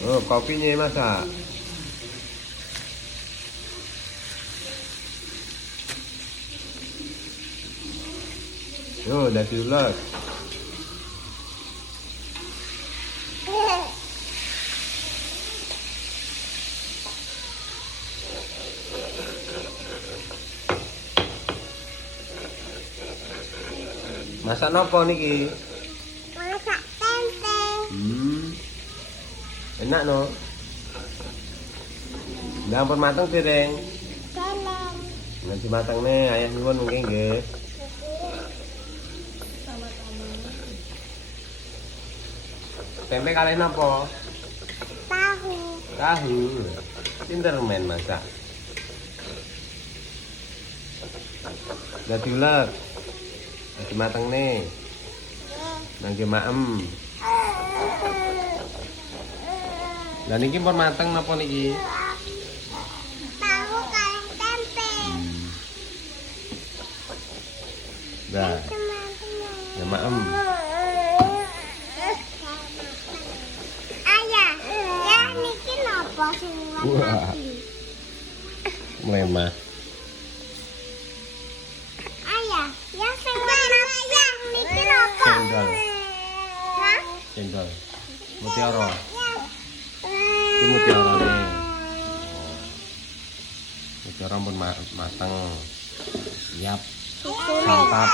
Oh, kopinya masak. Yo, udah diulek. Masak nopo niki? Masak tempe. Enak no. Udah ampun matang piring. Dalam. Nanti matang nih, ayah nyuwun mungkin nggih. Tempe kalian apa? Tahu. Tahu. Pinter main masak. Udah diulek. Nanti matang nih. Nangge maem. Lah niki pun mateng napa niki? Tahu kaleng tempe. Dah, ya maem. Ayah, ya niki napa sing Wah. Melemah. Ayah, ya sing warna pink niki napa? Cendol. Hah? Cendol. Mutiara. Ya. Ini mutiara nih. Mutiara pun mateng. Siap. Susu nih. Mantap.